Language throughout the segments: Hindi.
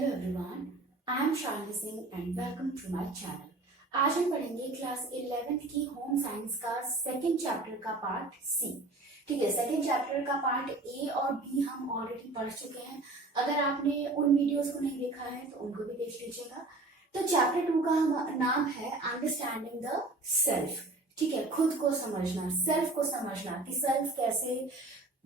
Hello everyone, I am Shalini Singh and welcome to my channel. आज हम पढ़ेंगे क्लास 11th की होम साइंस का सेकंड चैप्टर का पार्ट सी। ठीक है, सेकंड चैप्टर का पार्ट ए और बी हम ऑलरेडी पढ़ चुके हैं। अगर आपने उन वीडियोस को नहीं देखा है तो उनको भी देख लीजिएगा। तो चैप्टर 2 का नाम है अंडरस्टैंडिंग द सेल्फ। ठीक है, खुद को समझना, सेल्फ को समझना कि सेल्फ कैसे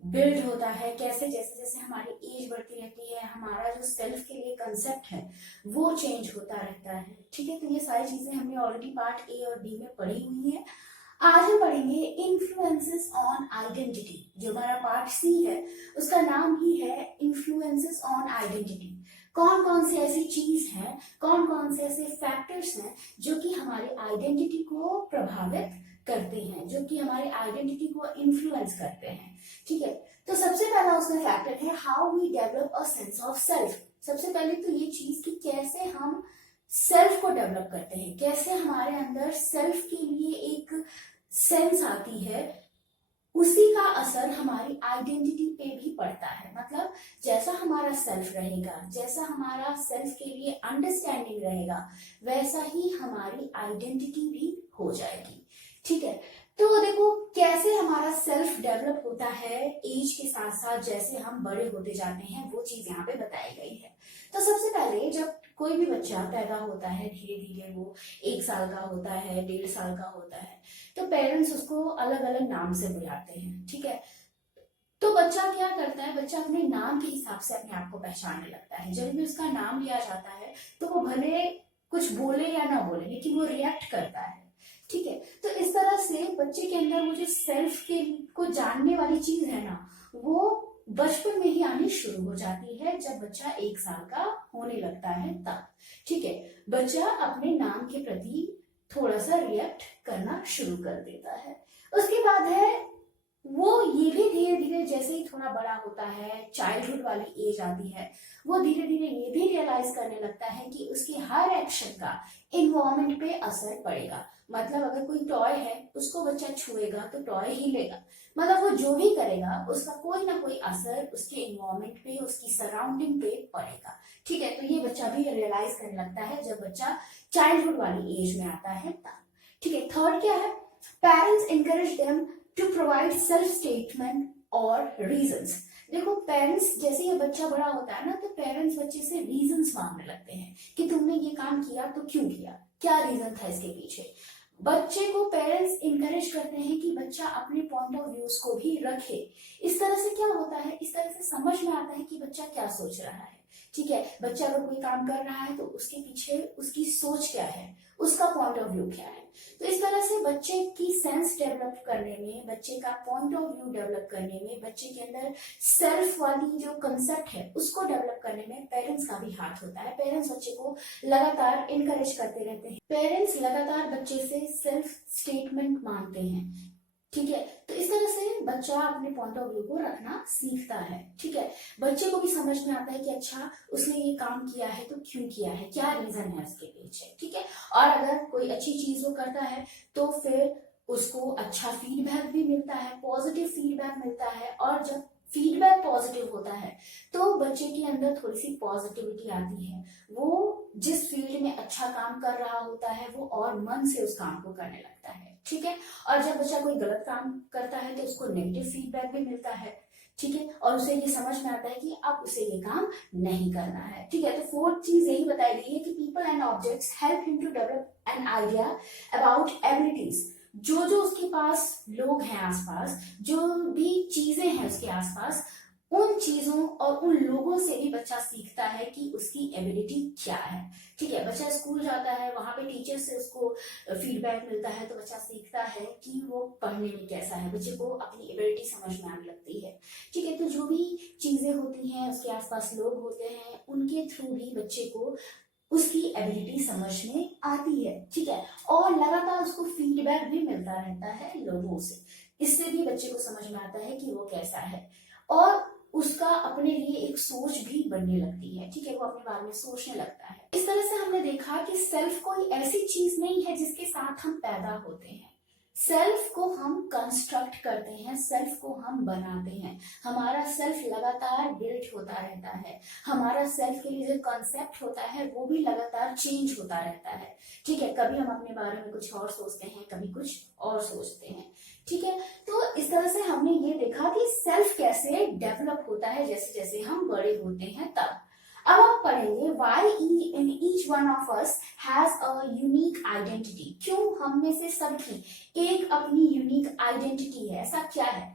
बिल्ड होता है, कैसे जैसे जैसे हमारी एज बढ़ती रहती है हमारा जो सेल्फ के लिए कंसेप्ट है वो चेंज होता रहता है। ठीक है, तो ये सारी चीजें हमने ऑलरेडी पार्ट ए और बी में पढ़ी हुई है। आज हम पढ़ेंगे इन्फ्लुएंसेस ऑन आइडेंटिटी। जो हमारा पार्ट सी है उसका नाम ही है इन्फ्लुएंसेस ऑन आइडेंटिटी। कौन कौन से ऐसी चीज है, कौन कौन से ऐसे फैक्टर्स हैं जो कि हमारी आइडेंटिटी को प्रभावित करते हैं, जो कि हमारी आइडेंटिटी को इन्फ्लुएंस करते हैं। ठीक है, तो सबसे पहला उसमें फैक्टर है how we develop a sense of self. सबसे पहले तो ये चीज कि कैसे हम सेल्फ को डेवलप करते हैं, कैसे हमारे अंदर सेल्फ के लिए एक सेंस आती है, उसी का असर हमारी आइडेंटिटी पे भी पड़ता है। मतलब जैसा हमारा सेल्फ रहेगा, जैसा हमारा सेल्फ के लिए अंडरस्टैंडिंग रहेगा, वैसा ही हमारी आइडेंटिटी भी हो जाएगी। ठीक है, तो देखो कैसे हमारा सेल्फ डेवलप होता है एज के साथ साथ, जैसे हम बड़े होते जाते हैं वो चीज यहाँ पे बताई गई है। तो सबसे पहले जब कोई भी बच्चा पैदा होता है, धीरे धीरे वो 1 साल का होता है, 1.5 साल का होता है, तो पेरेंट्स उसको अलग अलग नाम से बुलाते हैं। ठीक है, तो बच्चा क्या करता है, बच्चा अपने नाम के हिसाब से अपने आप को पहचानने लगता है। जब भी उसका नाम लिया जाता है तो वो भले कुछ बोले या ना बोले लेकिन वो रिएक्ट करता है। ठीक है, तो इस तरह से बच्चे के अंदर वो जो सेल्फ के को जानने वाली चीज है ना, वो बचपन में ही आनी शुरू हो जाती है। जब बच्चा 1 साल का होने लगता है तब ठीक है, बच्चा अपने नाम के प्रति थोड़ा सा रिएक्ट करना शुरू कर देता है। उसके बाद है वो ये भी धीरे धीरे जैसे ही थोड़ा बड़ा होता है, चाइल्डहुड वाली एज आती है, वो धीरे धीरे ये भी रियलाइज करने लगता है कि उसके हर एक्शन का इन्वायरमेंट पे असर पड़ेगा। मतलब अगर कोई टॉय है उसको बच्चा छुएगा तो टॉय ही लेगा। मतलब वो जो भी करेगा उसका कोई ना कोई असर उसके इन्वायरमेंट पे, उसकी सराउंडिंग पे पड़ेगा। ठीक है, तो ये बच्चा भी रियलाइज करने लगता है जब बच्चा चाइल्डहुड वाली एज में आता है तब। ठीक है, थर्ड क्या है, parents encourage them to provide self statement और रीजंस। देखो पेरेंट्स, जैसे ये बच्चा बड़ा होता है ना तो पेरेंट्स बच्चे से रीजंस मांगने लगते हैं कि तुमने ये काम किया तो क्यों किया, क्या रीजन था इसके पीछे। बच्चे को पेरेंट्स इनकरेज करते हैं कि बच्चा अपने पॉइंट ऑफ व्यूज को भी रखे। इस तरह से क्या होता है, इस तरह से समझ में आता है कि बच्चा क्या सोच रहा है। ठीक है, बच्चा अगर कोई काम कर रहा है तो उसके पीछे उसकी सोच क्या है, उसका पॉइंट ऑफ व्यू क्या है। तो इस तरह से बच्चे की सेंस डेवलप करने में, बच्चे का पॉइंट ऑफ व्यू डेवलप करने में, बच्चे के अंदर सेल्फ वाली जो कंसेप्ट है उसको डेवलप करने में पेरेंट्स का भी हाथ होता है। पेरेंट्स बच्चे को लगातार इनकरेज करते रहते हैं, पेरेंट्स लगातार बच्चे से सेल्फ स्टेटमेंट मांगते हैं। ठीक है, तो इस तरह से बच्चा अपने पॉइंट ऑफ व्यू को रखना सीखता है। ठीक है, बच्चे को भी समझ में आता है कि अच्छा उसने ये काम किया है तो क्यों किया है, क्या रीजन है उसके पीछे। ठीक है, और अगर कोई अच्छी चीज वो करता है तो फिर उसको अच्छा फीडबैक भी मिलता है, पॉजिटिव फीडबैक मिलता है। और जब फीडबैक पॉजिटिव होता है तो बच्चे के अंदर थोड़ी सी पॉजिटिविटी आती है। वो जिस फील्ड में अच्छा काम कर रहा होता है वो और मन से उस काम को करने लगता है। ठीक है, और जब बच्चा कोई गलत काम करता है तो उसको नेगेटिव फीडबैक भी मिलता है। ठीक है, और उसे ये समझ में आता है कि अब उसे ये काम नहीं करना है। ठीक है, तो फोर्थ चीज यही बताई गई है कि people and objects help him to develop an idea about abilities. जो जो उसके पास लोग हैं आसपास, जो भी चीजें हैं उसके आसपास, उन चीजों और उन लोगों से भी बच्चा सीखता है कि उसकी एबिलिटी क्या है। ठीक है, बच्चा स्कूल जाता है, वहां पे टीचर से उसको फीडबैक मिलता है तो बच्चा सीखता है कि वो पढ़ने में कैसा है, बच्चे को अपनी एबिलिटी समझ में आने लगती है। ठीक है, तो जो भी चीजें होती हैं, उसके आसपास लोग होते हैं, उनके थ्रू भी बच्चे को उसकी एबिलिटी समझ में आती है। ठीक है, और लगातार उसको फीडबैक भी मिलता रहता है लोगों से। इससे भी बच्चे को समझ में आता है कि वो कैसा है और उसका अपने लिए एक सोच भी बनने लगती है। ठीक है, वो अपने बारे में सोचने लगता है। इस तरह से हमने देखा कि सेल्फ कोई ऐसी चीज नहीं है जिसके साथ हम पैदा होते हैं। सेल्फ को हम कंस्ट्रक्ट करते हैं, सेल्फ को हम बनाते हैं, हमारा सेल्फ लगातार बिल्ड होता रहता है, हमारा सेल्फ के लिए जो कॉन्सेप्ट होता है वो भी लगातार चेंज होता रहता है। ठीक है, कभी हम अपने बारे में कुछ और सोचते हैं, कभी कुछ और सोचते हैं। ठीक है, तो इस तरह से हमने ये देखा कि सेल्फ कैसे डेवलप होता है जैसे जैसे हम बड़े होते हैं तब। अब हम पढ़ेंगे why in each one of us has a unique identity। क्यों हम में से सबकी एक अपनी यूनिक आइडेंटिटी है, ऐसा क्या है?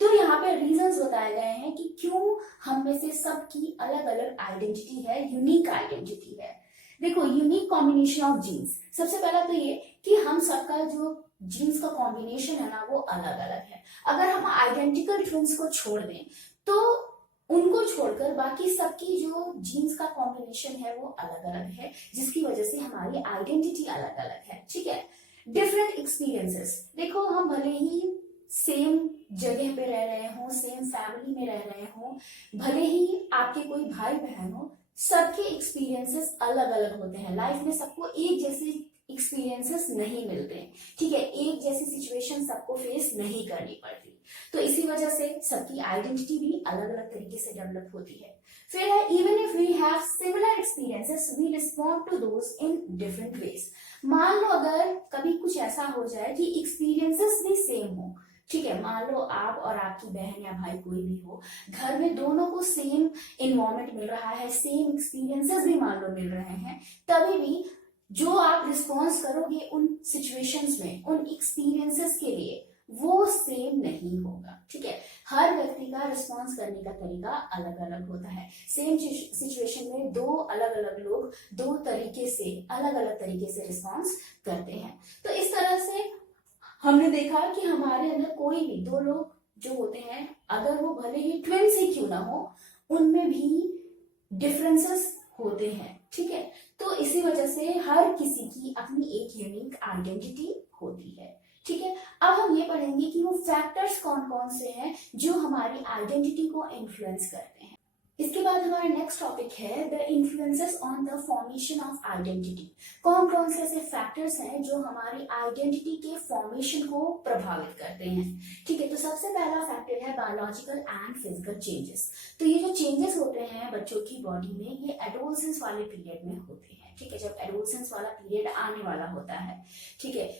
तो यहाँ पे रीजंस बताए गए हैं कि क्यों हम में से सबकी अलग अलग आइडेंटिटी है, यूनिक आइडेंटिटी है। देखो, यूनिक कॉम्बिनेशन ऑफ जीन्स, सबसे पहला तो ये कि हम सबका जो जीन्स का कॉम्बिनेशन है ना वो अलग अलग है। अगर हम आइडेंटिकल ट्विंस को छोड़ दें तो उनको छोड़कर बाकी सबकी जो जीन्स का कॉम्बिनेशन है वो अलग अलग है, जिसकी वजह से हमारी आइडेंटिटी अलग अलग है। ठीक है, डिफरेंट एक्सपीरियंसेस, देखो हम भले ही सेम जगह पे रह रहे हो, सेम फैमिली में रह रहे हो, भले ही आपके कोई भाई बहन हो, सबके एक्सपीरियंसेस अलग अलग होते हैं। लाइफ में सबको एक जैसे एक्सपीरियंसेस नहीं मिलते। ठीक है, एक जैसी सिचुएशन सबको फेस नहीं करनी पड़ती, तो इसी वजह से सबकी आइडेंटिटी भी अलग अलग तरीके से डेवलप होती है। फिर है even if we have similar experiences we respond to those in different ways. मान लो अगर कभी कुछ ऐसा हो जाए कि एक्सपीरियंसेस भी सेम हो, ठीक है, मान लो आप और आपकी बहन या भाई कोई भी हो, घर में दोनों को सेम इन्वायरमेंट मिल रहा है, सेम एक्सपीरियंसेस भी मान लो मिल रहे हैं, तभी भी जो आप रिस्पॉन्स करोगे उन सिचुएशंस में, उन एक्सपीरियंसेस के लिए, वो सेम नहीं होगा। ठीक है, हर व्यक्ति का रिस्पॉन्स करने का तरीका अलग अलग होता है। सेम सिचुएशन में दो अलग अलग लोग दो तरीके से, अलग अलग तरीके से रिस्पॉन्स करते हैं। तो इस तरह से हमने देखा कि हमारे अंदर कोई भी दो लोग जो होते हैं, अगर वो भले ही ट्विन्स ही क्यों ना हो, उनमें भी डिफरेंसेस होते हैं। ठीक है, तो इसी वजह से हर किसी की अपनी एक यूनिक आइडेंटिटी होती है। ठीक है, अब हम ये पढ़ेंगे कि वो फैक्टर्स कौन कौन से हैं जो हमारी आइडेंटिटी को इन्फ्लुएंस करते हैं। इसके बाद हमारा नेक्स्ट टॉपिक है the influences on the formation of identity. कौन कौन से ऐसे फैक्टर्स हैं जो हमारी आइडेंटिटी के फॉर्मेशन को प्रभावित करते हैं। ठीक है, तो सबसे पहला फैक्टर है बायोलॉजिकल एंड फिजिकल चेंजेस। तो ये जो चेंजेस होते हैं बच्चों की बॉडी में, ये एडोलसेंस वाले पीरियड में होते हैं। ठीक है, जब एडोलसेंस वाला पीरियड आने वाला होता है, ठीक है,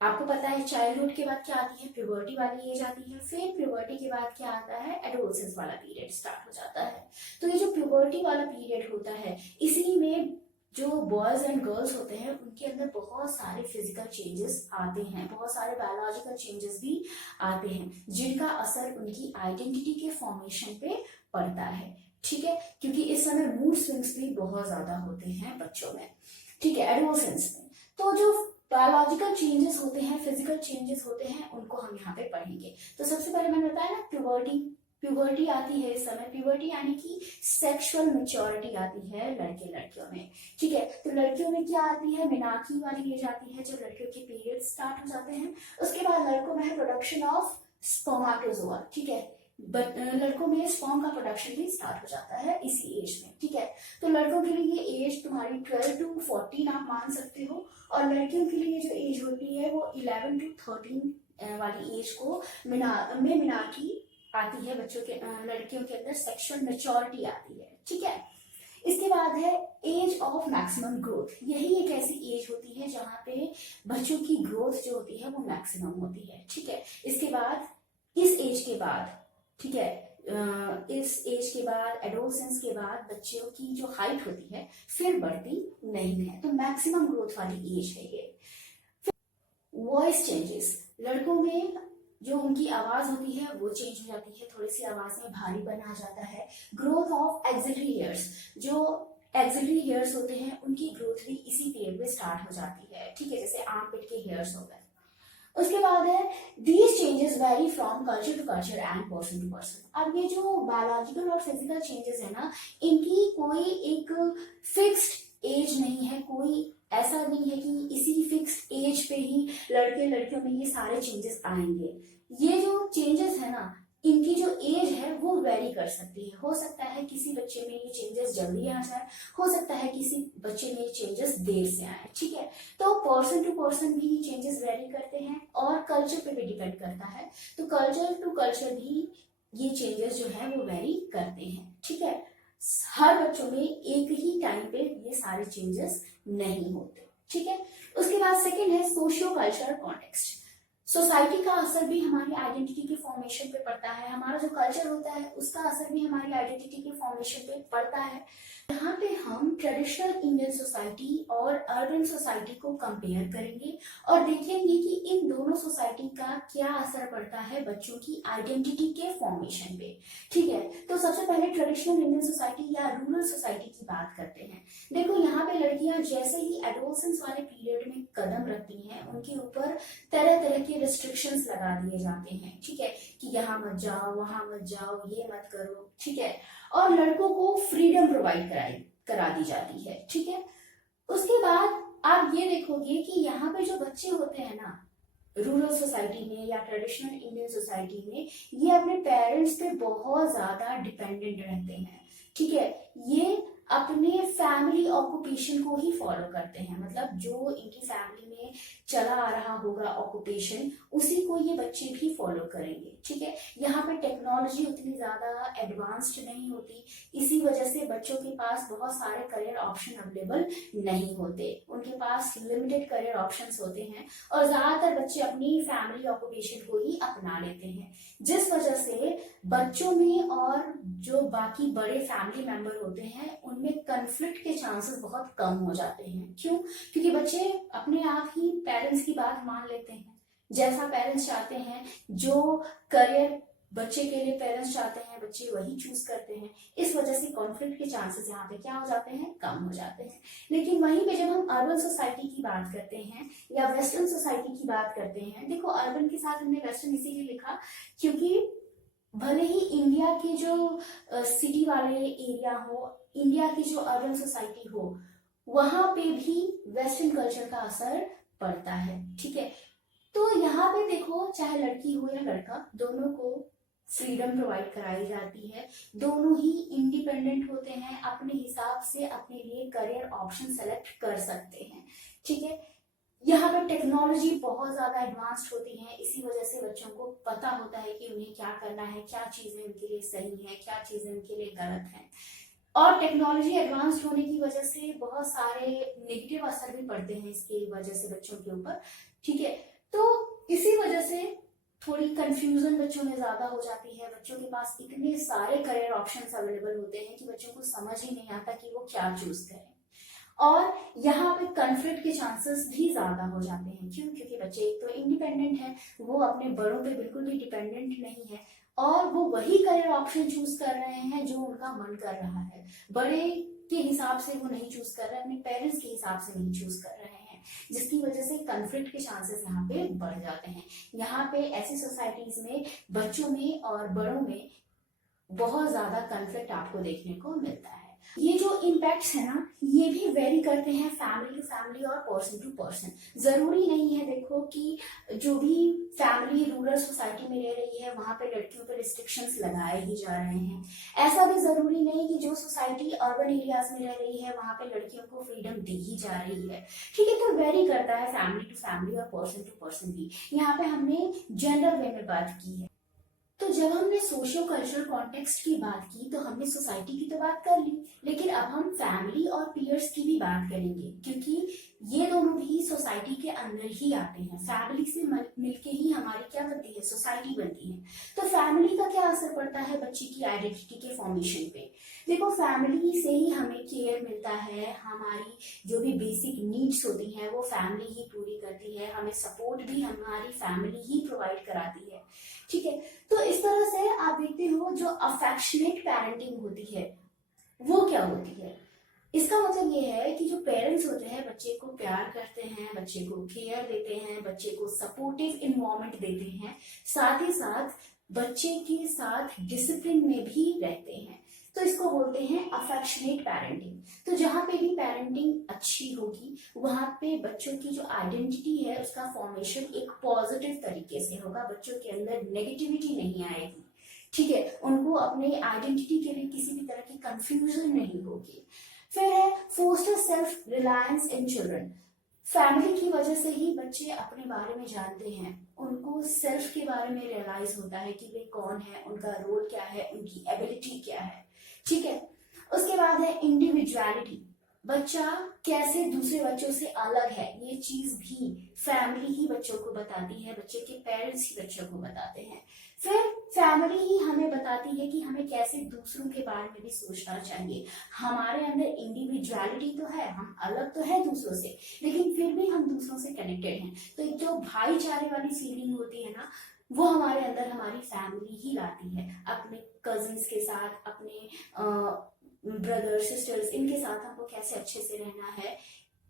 आपको पता है चाइल्डहुड के बाद क्या आती है, प्यूबर्टी वाली एज आती है, फिर प्यूबर्टी के बाद क्या आता है, एडोलसेंस वाला पीरियड स्टार्ट हो जाता है। तो ये जो प्यूबर्टी वाला पीरियड होता है, इसी में जो बॉयज एंड गर्ल्स होते हैं उनके अंदर बहुत सारे फिजिकल चेंजेस आते हैं, बहुत सारे बायोलॉजिकल चेंजेस भी आते हैं, जिनका असर उनकी आइडेंटिटी के फॉर्मेशन पे पड़ता है। ठीक है, क्योंकि इस समय मूड स्विंग्स भी बहुत ज्यादा होते हैं बच्चों में। ठीक है, एडोलसेंस में तो जो बायोलॉजिकल चेंजेस होते हैं, फिजिकल चेंजेस होते हैं, उनको हम यहाँ पे पढ़ेंगे। तो सबसे पहले मैंने बताया ना, प्यूबर्टी आती है इस समय। प्यूबर्टी यानी कि सेक्सुअल मैच्योरिटी आती है लड़के लड़कियों में। ठीक है, तो लड़कियों में क्या आती है, मिनाकी वाली एज आती है जब लड़कियों के पीरियड स्टार्ट हो जाते हैं। उसके बाद लड़कों में है प्रोडक्शन ऑफ स्पर्मेटोजोआ। ठीक है, बट लड़कों में स्पर्म का प्रोडक्शन भी स्टार्ट हो जाता है इसी एज में। ठीक है, तो लड़कों के लिए ये एज तुम्हारी 12 to 14 आप मान सकते हो, और लड़कियों के लिए जो एज होती है वो 11 to 13 वाली एज को मिनाकी आती है बच्चों के, लड़कियों के अंदर सेक्सुअल मैच्योरिटी आती है। ठीक है, इसके बाद है एज ऑफ मैक्सिमम ग्रोथ। यही एक ऐसी एज होती है जहाँ पे बच्चों की ग्रोथ जो होती है वो मैक्सिमम होती है। ठीक है, इसके बाद इस एज के बाद, ठीक है, इस एज के बाद, एडोलसेंस के बाद बच्चों की जो हाइट होती है फिर बढ़ती नहीं है, तो मैक्सिमम ग्रोथ वाली एज है ये। वॉइस चेंजेस, लड़कों में जो उनकी आवाज होती है वो चेंज हो जाती है, थोड़ी सी आवाज में भारीपन आ जाता है। ग्रोथ ऑफ एक्सिलरी हेयर्स, जो एक्सिलरी हेयर्स होते हैं उनकी ग्रोथ भी इसी पीरियड में स्टार्ट हो जाती है। ठीक है, जैसे आर्मपिट के हेयर्स हो गए। उसके बाद है these changes vary from culture to culture and person to person. अब ये जो बायोलॉजिकल और फिजिकल चेंजेस है ना, इनकी कोई एक फिक्स्ड एज नहीं है, कोई ऐसा नहीं है कि इसी फिक्स्ड एज पे ही लड़के लड़कियों में ये सारे चेंजेस आएंगे। ये जो चेंजेस है ना, इनकी जो एज है वो वेरी कर सकती है। हो सकता है किसी बच्चे में ये चेंजेस जल्दी आ जाए, हो सकता है किसी बच्चे में ये चेंजेस देर से आए, ठीक है। तो पर्सन टू पर्सन भी ये चेंजेस वेरी करते हैं और कल्चर पे भी डिपेंड करता है। तो कल्चर टू कल्चर भी ये चेंजेस जो है वो वेरी करते हैं, ठीक है। हर बच्चों में एक ही टाइम पे ये सारे चेंजेस नहीं होते, ठीक है। उसके बाद सेकंड है सोशियो कल्चरल कॉन्टेक्स्ट। सोसाइटी का असर भी हमारी आइडेंटिटी के फॉर्मेशन पे पड़ता है। हमारा जो कल्चर होता है उसका असर भी हमारी आइडेंटिटी के फॉर्मेशन पे पड़ता है। यहाँ पे हम ट्रेडिशनल इंडियन सोसाइटी और अर्बन सोसाइटी को कंपेयर करेंगे और देखेंगे कि इन दोनों सोसाइटी का क्या असर पड़ता है बच्चों की आइडेंटिटी के फॉर्मेशन पे, ठीक है। तो सबसे पहले ट्रेडिशनल इंडियन सोसाइटी या रूरल सोसाइटी की बात करते हैं। देखो यहाँ पे लड़कियां जैसे ही एडोलसेंस वाले पीरियड में कदम रखती हैं उनके ऊपर तरह तरह के रिस्ट्रिक्शंस लगा दिए जाते हैं, ठीक है, कि यहाँ मत जाओ, वहां मत जाओ, ये मत करो, ठीक है। और लड़कों को फ्रीडम प्रोवाइड करा दी जाती है, ठीक है। उसके बाद आप ये देखोगे कि यहाँ पे जो बच्चे होते हैं ना रूरल सोसाइटी में या ट्रेडिशनल इंडियन सोसाइटी में, ये अपने पेरेंट्स पे बहुत ज्यादा डिपेंडेंट रहते हैं, ठीक है। ये अपने फैमिली ऑक्यूपेशन को ही फॉलो करते हैं, मतलब जो इनकी फैमिली में चला आ रहा होगा ऑक्यूपेशन उसी को ये बच्चे भी फॉलो करेंगे, ठीक है। यहाँ पे टेक्नोलॉजी उतनी ज्यादा एडवांस्ड नहीं होती, इसी वजह से बच्चों के पास बहुत सारे करियर ऑप्शन अवेलेबल नहीं होते, उनके पास लिमिटेड करियर ऑप्शंस होते हैं और ज्यादातर बच्चे अपनी फैमिली ऑक्यूपेशन को ही अपना लेते हैं, जिस वजह से बच्चों में और जो बाकी बड़े फैमिली मेंबर होते हैं उनमें कन्फ्लिक्ट के चांसेस बहुत कम हो जाते हैं। क्यों? क्योंकि बच्चे अपने आप ही पेरेंट्स की बात मान लेते हैं, जैसा पेरेंट्स चाहते हैं, जो करियर बच्चे के लिए पेरेंट्स चाहते हैं बच्चे वही चूज करते हैं। इस वजह से कॉन्फ्लिक्ट के चांसेस यहाँ पे क्या हो जाते हैं, कम हो जाते हैं। लेकिन वहीं पे जब हम अर्बन सोसाइटी की बात करते हैं या वेस्टर्न सोसाइटी की बात करते हैं, देखो अर्बन के साथ हमने वेस्टर्न इसीलिए लिखा क्योंकि भले ही इंडिया के जो सिटी वाले एरिया हो, इंडिया की जो अर्बन सोसाइटी हो, वहां पे भी वेस्टर्न कल्चर का असर पड़ता है, ठीक है। तो यहाँ पे देखो चाहे लड़की हो या लड़का, दोनों को फ्रीडम प्रोवाइड कराई जाती है, दोनों ही इंडिपेंडेंट होते हैं, अपने हिसाब से अपने लिए करियर ऑप्शन सेलेक्ट कर सकते हैं, ठीक है। यहाँ पर टेक्नोलॉजी बहुत ज्यादा एडवांस्ड होती है, इसी वजह से बच्चों को पता होता है कि उन्हें क्या करना है, क्या चीजें उनके लिए सही है, क्या चीजें उनके लिए गलत है। और टेक्नोलॉजी एडवांस्ड होने की वजह से बहुत सारे नेगेटिव असर भी पड़ते हैं इसकी वजह से बच्चों के ऊपर, ठीक है। तो इसी वजह से थोड़ी कंफ्यूजन बच्चों में ज्यादा हो जाती है, बच्चों के पास इतने सारे करियर ऑप्शंस अवेलेबल होते हैं कि बच्चों को समझ ही नहीं आता कि वो क्या चूज करें। और यहाँ पे कन्फ्लिक्ट के चांसेस भी ज्यादा हो जाते हैं। क्यों? क्योंकि बच्चे एक तो इंडिपेंडेंट है, वो अपने बड़ों पे बिल्कुल भी डिपेंडेंट नहीं है और वो वही करियर ऑप्शन चूज कर रहे हैं जो उनका मन कर रहा है, बड़े के हिसाब से वो नहीं चूज कर रहे, अपने पेरेंट्स के हिसाब से नहीं चूज कर रहे हैं, जिसकी वजह से कन्फ्लिक्ट के चांसेस यहाँ पे बढ़ जाते हैं। यहाँ पे ऐसी सोसाइटीज में बच्चों में और बड़ों में बहुत ज्यादा कन्फ्लिक्ट आपको देखने को मिलता है। ये जो इम्पैक्ट्स है ना, ये भी वेरी करते हैं फैमिली टू फैमिली और पर्सन टू पर्सन। जरूरी नहीं है देखो कि जो भी फैमिली रूरल सोसाइटी में रह रही है वहां पे लड़कियों पे रिस्ट्रिक्शंस लगाए ही जा रहे हैं। ऐसा भी जरूरी नहीं कि जो सोसाइटी अर्बन एरियाज में रह रही है वहां पे लड़कियों को फ्रीडम दी ही जा रही है, ठीक है। तो वेरी करता है फैमिली टू फैमिली और पर्सन टू पर्सन भी। यहाँ पे हमने जेंडर वे में बात की है। तो जब हमने सोशियो कल्चरल कॉन्टेक्स्ट की बात की तो हमने सोसाइटी की तो बात कर ली, लेकिन अब हम फैमिली और पीयर्स की भी बात करेंगे क्योंकि ये दोनों भी सोसाइटी के अंदर ही आते हैं। फैमिली से मिलके ही हमारी क्या बनती है, सोसाइटी बनती है। तो फैमिली का क्या असर पड़ता है बच्चे की आइडेंटिटी के फॉर्मेशन पे? देखो फैमिली से ही हमें केयर मिलता है, हमारी जो भी बेसिक नीड्स होती हैं वो फैमिली ही पूरी करती है, हमें सपोर्ट भी हमारी फैमिली ही प्रोवाइड कराती है, ठीक है। तो इस तरह से आप देखते हो जो अफेक्शनेट पेरेंटिंग होती है वो क्या होती है। इसका मतलब ये है कि जो पेरेंट्स होते हैं बच्चे को प्यार करते हैं, बच्चे को केयर देते हैं, बच्चे को सपोर्टिव इन्वायरमेंट देते हैं, साथ ही साथ बच्चे के साथ डिसिप्लिन में भी रहते हैं। तो इसको बोलते हैं अफेक्शनेट पेरेंटिंग। तो जहां पे भी पेरेंटिंग अच्छी होगी वहां पे बच्चों की जो आइडेंटिटी है उसका फॉर्मेशन एक पॉजिटिव तरीके से होगा, बच्चों के अंदर नेगेटिविटी नहीं आएगी, ठीक है, उनको अपने आइडेंटिटी के लिए किसी भी तरह की कंफ्यूजन नहीं होगी। फिर है foster self reliance in children. Family की वजह से ही बच्चे अपने बारे में जानते हैं, उनको सेल्फ के बारे में रियलाइज होता है कि वे कौन है, उनका रोल क्या है, उनकी एबिलिटी क्या है। ठीक है, उसके बाद है इंडिविजुअलिटी। बच्चा कैसे दूसरे बच्चों से अलग है, ये चीज भी फैमिली ही बच्चों को बताती है, बच्चे के पेरेंट्स ही बच्चों को बताते हैं। फिर फैमिली ही हमें बताती है कि हमें कैसे दूसरों के बारे में भी सोचना चाहिए। हमारे अंदर इंडिविजुअलिटी तो है, हम अलग तो है दूसरों से, लेकिन फिर भी हम दूसरों से कनेक्टेड हैं। तो एक जो भाईचारे वाली फीलिंग होती है ना, वो हमारे अंदर हमारी फैमिली ही लाती है। अपने कजिन्स के साथ, अपने ब्रदर सिस्टर्स, इनके साथ हमको कैसे अच्छे से रहना है,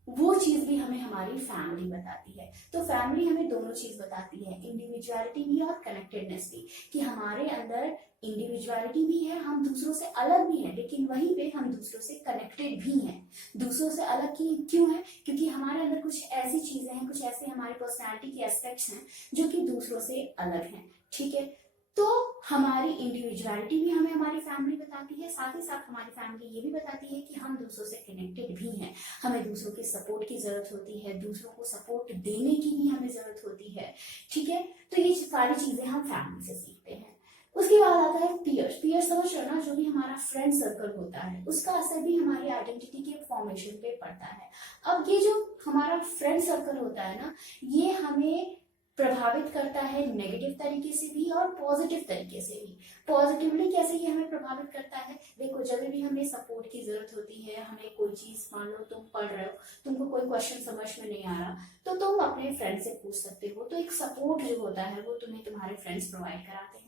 वो चीज भी हमें हमारी फैमिली बताती है। तो फैमिली हमें दोनों चीज बताती है, इंडिविजुअलिटी भी और कनेक्टेडनेस भी, कि हमारे अंदर इंडिविजुअलिटी भी है, हम दूसरों से अलग भी हैं, लेकिन वहीं पे हम दूसरों से कनेक्टेड भी हैं। दूसरों से अलग की क्यों है? क्योंकि हमारे अंदर कुछ ऐसी चीजें हैं, कुछ ऐसे हमारी पर्सनैलिटी के एस्पेक्ट्स हैं जो कि दूसरों से अलग हैं। ठीक है, तो हमारी इंडिविजुअलिटी भी हमें हमारी फैमिली बताती है, साथ ही साथ हमारी फैमिली ये भी बताती है कि हम दूसरों से कनेक्टेड भी हैं, हमें दूसरों के सपोर्ट की जरूरत होती है, दूसरों को सपोर्ट देने की भी हमें जरूरत होती है। ठीक है, तो ये सारी चीजें हम फैमिली से सीखते हैं। उसके बाद आता है पीयर्स। पीयर्स समझ रहे हो ना, जो भी हमारा फ्रेंड सर्कल होता है, उसका असर भी हमारी आइडेंटिटी के फॉर्मेशन पे पड़ता है। अब ये जो हमारा फ्रेंड सर्कल होता है ना, ये हमें प्रभावित करता है नेगेटिव तरीके से भी और पॉजिटिव तरीके से भी। पॉजिटिवली कैसे ये हमें प्रभावित करता है? देखो, जब भी हमें सपोर्ट की जरूरत होती है, हमें कोई चीज, मान लो तुम पढ़ रहे हो, तुमको कोई क्वेश्चन समझ में नहीं आ रहा, तो तुम अपने फ्रेंड से पूछ सकते हो। तो एक सपोर्ट जो होता है वो तुम्हें तुम्हारे फ्रेंड्स प्रोवाइड कराते हैं।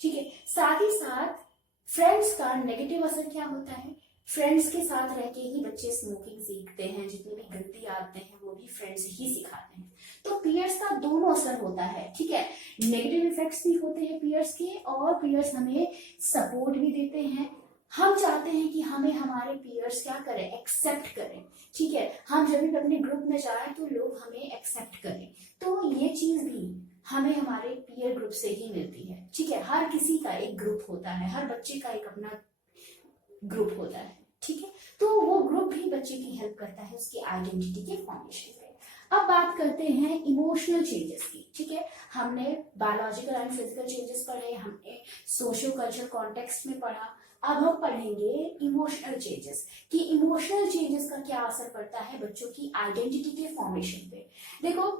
ठीक है, साथ ही साथ फ्रेंड्स का नेगेटिव असर क्या होता है? फ्रेंड्स के साथ रह के ही बच्चे स्मोकिंग सीखते हैं, जितनी भी गंदी आदतें हैं वो भी फ्रेंड्स ही सिखाते हैं। तो पीयर्स का दोनों असर होता है। ठीक है, नेगेटिव इफेक्ट्स भी होते हैं पीयर्स के, और पीयर्स हमें सपोर्ट भी देते हैं। हम चाहते हैं कि हमें हमारे पीयर्स क्या करें? एक्सेप्ट करें। ठीक है, हम जब भी अपने ग्रुप में जाए तो लोग हमें एक्सेप्ट करें। तो ये चीज भी हमें हमारे पीयर ग्रुप से ही मिलती है। ठीक है, हर किसी का एक ग्रुप होता है, हर बच्चे का एक अपना ग्रुप होता है। ठीक है, तो वो ग्रुप भी बच्चे की हेल्प करता है उसकी आइडेंटिटी के फॉर्मेशन में। अब बात करते हैं इमोशनल चेंजेस की। ठीक है, हमने बायोलॉजिकल एंड फिजिकल चेंजेस पढ़े, हमने सोशियो कल्चरल कॉन्टेक्स्ट में पढ़ा। अब हम पढ़ेंगे इमोशनल चेंजेस, कि इमोशनल चेंजेस का क्या असर पड़ता है बच्चों की आइडेंटिटी के फॉर्मेशन पे। देखो,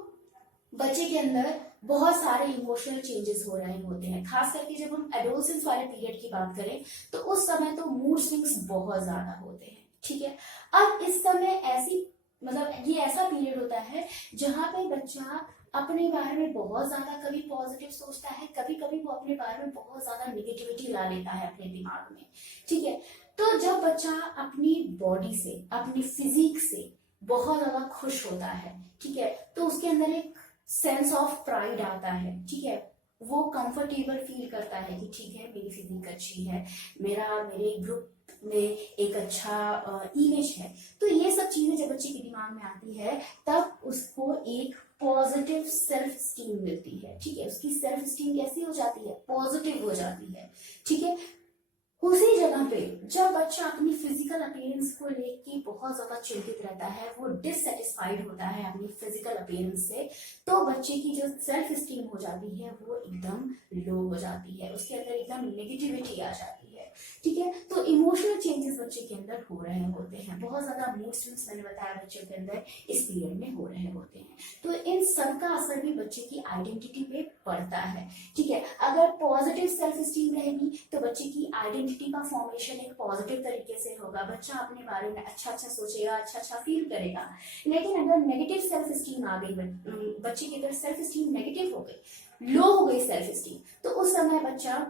बच्चे के अंदर बहुत सारे इमोशनल चेंजेस हो रहे होते हैं, खास करके जब हम एडोलसेंस वाले पीरियड की बात करें तो उस समय तो मूड स्विंग्स बहुत ज्यादा होते हैं। ठीक है, अब इस समय ऐसी, मतलब ये ऐसा पीरियड होता है जहां पे बच्चा अपने बारे में बहुत ज्यादा कभी पॉजिटिव सोचता है, कभी कभी वो अपने बारे में बहुत ज्यादा निगेटिविटी ला लेता है अपने दिमाग में। ठीक है, तो जब बच्चा अपनी बॉडी से, अपनी फिजिक से बहुत ज्यादा खुश होता है, ठीक है, तो उसके अंदर एक सेंस ऑफ प्राइड आता है। ठीक है, वो कंफर्टेबल फील करता है कि ठीक है, मेरी फिजिक अच्छी है, मेरे ग्रुप में एक अच्छा इमेज है। तो ये सब चीजें जब बच्चे के दिमाग में आती है, तब उसको एक पॉजिटिव सेल्फ स्टीम मिलती है। ठीक है, उसकी सेल्फ स्टीम कैसी हो जाती है? पॉजिटिव हो जाती है। ठीक है, उसी जगह पे जब बच्चा अपनी फिजिकल अपीयरेंस को लेके बहुत ज्यादा चिंतित रहता है, वो डिससेटिस्फाइड होता है अपनी फिजिकल अपीयरेंस से, तो बच्चे की जो सेल्फ स्टीम हो जाती है वो एकदम लो हो जाती है, उसके अंदर एकदम नेगेटिविटी आ जाती है। ठीक है, तो इमोशनल चेंजेस बच्चे के अंदर हो रहे होते हैं, बहुत ज्यादा मूड स्विंग्स मैंने बताया बच्चों के अंदर इस पीरियड में हो रहे होते हैं। तो इन सब का असर भी बच्चे की आइडेंटिटी पे पड़ता है। ठीक है, अगर पॉजिटिव सेल्फ स्टीम रहेगी तो बच्चे की आइडेंटिटी का फॉर्मेशन एक पॉजिटिव तरीके से होगा, बच्चा अपने बारे में अच्छा अच्छा सोचेगा, अच्छा अच्छा फील करेगा। लेकिन अगर नेगेटिव सेल्फ स्टीम आ गई, बच्चे की अगर सेल्फ स्टीम नेगेटिव हो गई, लो हो गई सेल्फ स्टीम, तो उस समय बच्चा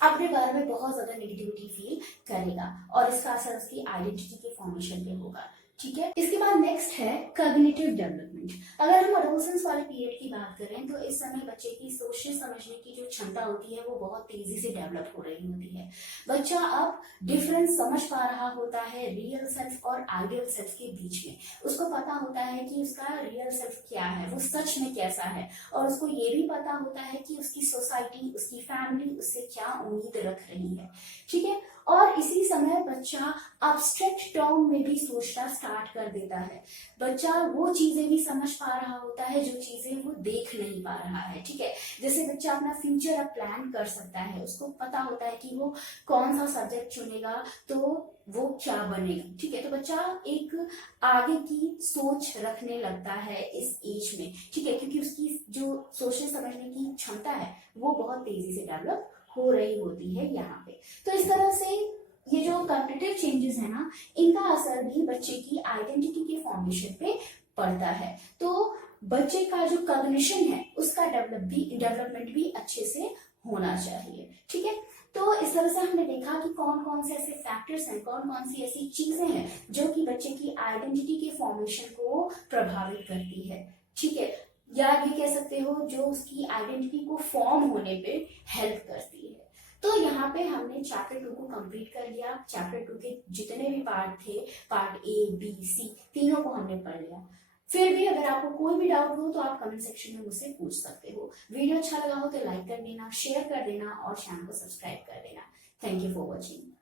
अपने बारे में बहुत ज्यादा नेगेटिविटी फील करेगा और इसका असर उसकी आइडेंटिटी के फॉर्मेशन पे होगा। ठीक है। इसके बाद नेक्स्ट है कॉग्निटिव डेवलपमेंट। अगर हम एडोलसेंस वाले पीरियड की बात करें तो इस समय बच्चे की सोचने समझने की जो क्षमता होती है वो बहुत तेजी से डेवलप हो रही होती है। बच्चा अब डिफरेंस समझ पा रहा होता है रियल सेल्फ और आइडियल सेल्फ के बीच में। उसको पता होता है कि उसका रियल सेल्फ क्या है, वो सच में कैसा है, और उसको ये भी पता होता है कि उसकी सोसाइटी, उसकी फैमिली उससे क्या उम्मीद रख रही है। ठीक है। और इसी समय बच्चा अब्स्ट्रैक्ट टर्म में भी सोचना स्टार्ट कर देता है। बच्चा वो चीजें भी समझ पा रहा होता है जो चीजें वो देख नहीं पा रहा है। ठीक है। जैसे बच्चा अपना फ्यूचर अब प्लान कर सकता है, उसको पता होता है कि वो कौन सा सब्जेक्ट चुनेगा तो वो क्या बनेगा। ठीक है। तो बच्चा एक आगे की सोच रखने लगता है इस एज में। ठीक है। क्योंकि उसकी जो सोचने समझने की क्षमता है वो बहुत तेजी से डेवलप हो रही होती है यहाँ पे। तो इस तरह से ये जो कॉग्निटिव चेंजेस है ना, इनका असर भी बच्चे की आइडेंटिटी के फॉर्मेशन पे पड़ता है। तो बच्चे का जो कॉग्निशन है उसका डेवलपमेंट भी अच्छे से होना चाहिए। ठीक है। तो इस तरह से हमने देखा कि कौन कौन से ऐसे फैक्टर्स हैं, कौन कौन सी ऐसी चीजें हैं जो कि बच्चे की आइडेंटिटी के फॉर्मेशन को प्रभावित करती है। ठीक है। या ये कह सकते हो जो उसकी आइडेंटिटी को फॉर्म होने पे हेल्प करती है। तो यहाँ पे हमने चैप्टर 2 को कंप्लीट कर लिया। चैप्टर 2 के जितने भी पार्ट थे, पार्ट ए बी सी, तीनों को हमने पढ़ लिया। फिर भी अगर आपको कोई भी डाउट हो तो आप कमेंट सेक्शन में मुझसे पूछ सकते हो। वीडियो अच्छा लगा हो तो लाइक कर देना, शेयर कर देना और चैनल को सब्सक्राइब कर देना। Thank you for watching.